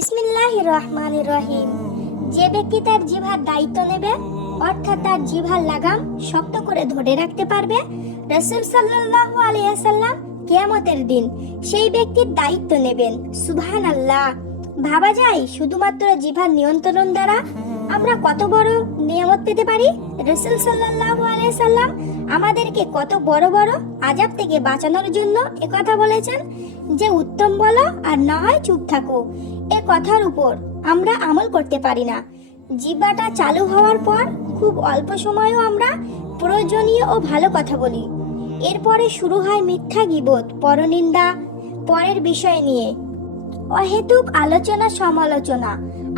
বিসমিল্লাহির রহমানির রহিম। যে ব্যক্তি তার জিহ্বার দায়িত্ব নেবে, অর্থাৎ তার জিহ্বার লাগাম শক্ত করে ধরে রাখতে পারবে, রাসূল সাল্লাল্লাহু আলাইহি ওয়াসাল্লাম কিয়ামতের দিন সেই ব্যক্তির দায়িত্ব নেবেন। সুবহানাল্লাহ। ভাবা যায় শুধুমাত্র জিহ্বার নিয়ন্ত্রণ দ্বারা আমরা কত বড় নিয়ামত পেতে পারি। রাসূল সাল্লাল্লাহু আলাইহি ওয়াসাল্লাম আমাদেরকে কত বড় বড় আযাব থেকে বাঁচানোর জন্য একথা বলেছেন যে উত্তম বলো আর না হয় চুপ থাকো। এ কথার উপর আমরা আমল করতে পারি না। জিহ্বাটা চালু হওয়ার পর খুব অল্প সময়ও আমরা প্রয়োজনীয় ও ভালো কথা বলি। এরপরে শুরু হয় মিথ্যা গীবত, পরনিন্দা, পরের বিষয় নিয়ে অহেতুক আলোচনা সমালোচনা।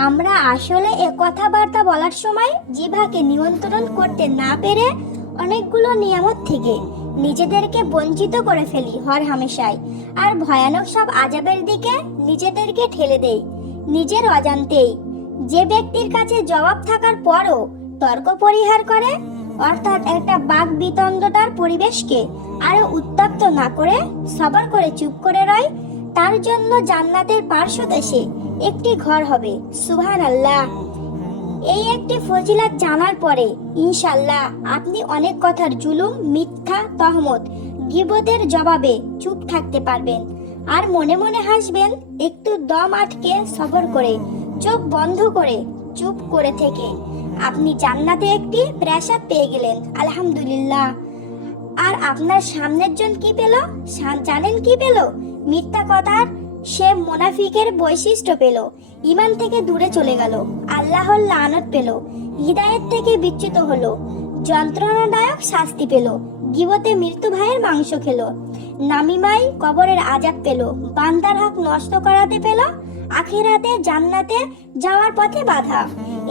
আমরা আসলে এ কথাবার্তা বলার সময় জিহ্বাকে নিয়ন্ত্রণ করতে না পেরে অনেকগুলো নিয়ামত থেকে নিজেদেরকে বঞ্চিত করে ফেলি হরহামেশাই, আর ভয়ানক সব আযাবের দিকে নিজেদেরকে ঠেলে দেই নিজের অজান্তেই। যে ব্যক্তির কাছে জবাব থাকার পরও তর্ক পরিহার করে, অর্থাৎ একটা বাক বিতণ্ডতার পরিবেশকে আরো উত্তপ্ত না করে সবর করে চুপ করে রয়, তার জন্য জান্নাতের পার্শ্বদেশে একটি ঘর হবে। সুবহানাল্লাহ। এই একটি ফজিলত জানার পরে ইনশাআল্লাহ আপনি অনেক কথার জুলুম, মিথ্যা, তহমত, গীবতের জবাবে চুপ থাকতে পারবেন আর মনে মনে হাসবেন। একটু দম আটকে সবর করে চোখ বন্ধ করে চুপ করে থেকে আপনি জান্নাতে একটি প্রাসাদ পেয়ে গেলেন, আলহামদুলিল্লাহ। আর আপনার সামনের জন কি পেল জানেন? কি পেল? মিথ্যা কথার সে মুনাফিকের বৈশিষ্ট্য পেল, ঈমান থেকে দূরে চলে গেল, আল্লাহর লানত পেল, হিদায়াত থেকে বিচ্যুত হলো, যন্ত্রণাদায়ক শাস্তি পেল, গীবতে মৃত্যু ভাইয়ের মাংস খেলো, নামিমাই কবরের আযাব পেল, বান্দার হক নষ্ট করাতে পেল, আখিরাতে জান্নাতে যাওয়ার পথে বাধা।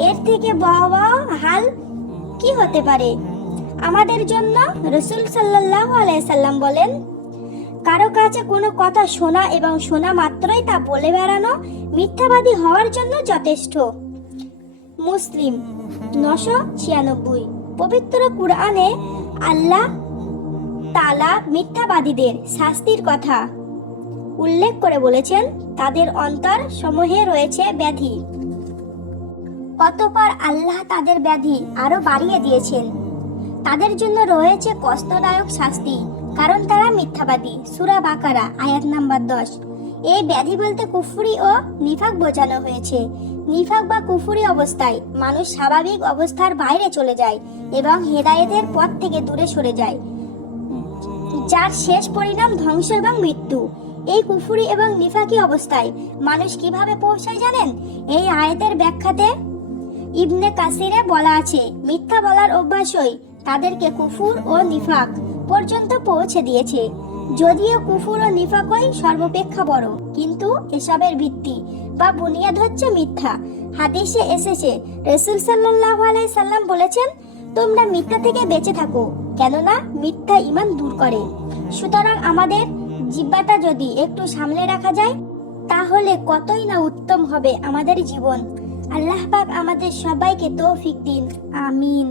এর থেকে ভয়াবহ হাল কি হতে পারে আমাদের জন্য? রাসূল সাল্লাল্লাহু আলাইহি সাল্লাম বলেন, কারো কাছে কোনো কথা শোনা এবং শোনা মাত্রই তা বলে বেড়ানো মিথ্যাবাদী হওয়ার জন্য যথেষ্ট। মুসলিম 996। পবিত্র কুরআনে আল্লাহ তাআলা মিথ্যাবাদীদের শাস্তির কথা উল্লেখ করে বলেছেন, তাদের অন্তর সমূহে রয়েছে ব্যাধি। অতঃপর আল্লাহ তাদের ব্যাধি আরো বাড়িয়ে দিয়েছেন। তাদের জন্য রয়েছে কষ্টদায়ক শাস্তি, কারণ তারা মিথ্যাবাদী। সূরা বাকারা আয়াত নাম্বার 10। এই ব্যাধি বলতে কুফরি ও নিফাক বোঝানো হয়েছে। নিফাক বা কুফরি অবস্থায় মানুষ স্বাভাবিক অবস্থার বাইরে চলে যায় এবং হেদায়েতের পথ থেকে দূরে সরে যায়, যার শেষ পরিণাম ধ্বংস এবং মৃত্যু। এই কুফরি এবং নিফাকি অবস্থায় মানুষ কিভাবে পৌঁছায় জানেন? এই আয়াতের ব্যাখ্যাতে ইবনে কাসিরে বলা আছে, মিথ্যা বলার অভ্যাসই তাদেরকে কুফর ও নিফাক পর্যন্ত পৌঁছে দিয়েছে। যদিও কুফর ও নিফাকই সর্বাপেক্ষা বড়, কিন্তু এসবের ভিত্তি বা বুনিয়াদ হচ্ছে মিথ্যা। হাদিসে এসেছে, রাসূল সাল্লাল্লাহু আলাইহি সাল্লাম বলেছেন, তোমরা মিথ্যা থেকে বেঁচে থাকো, কেননা মিথ্যা ঈমান দূর করে। সুতরাং আমাদের জিহ্বাটা যদি একটু সামলে রাখা যায়, তাহলে কতই না উত্তম হবে আমাদের জীবন। আল্লাহ পাক আমাদের সবাইকে তৌফিক দিন, আমিন।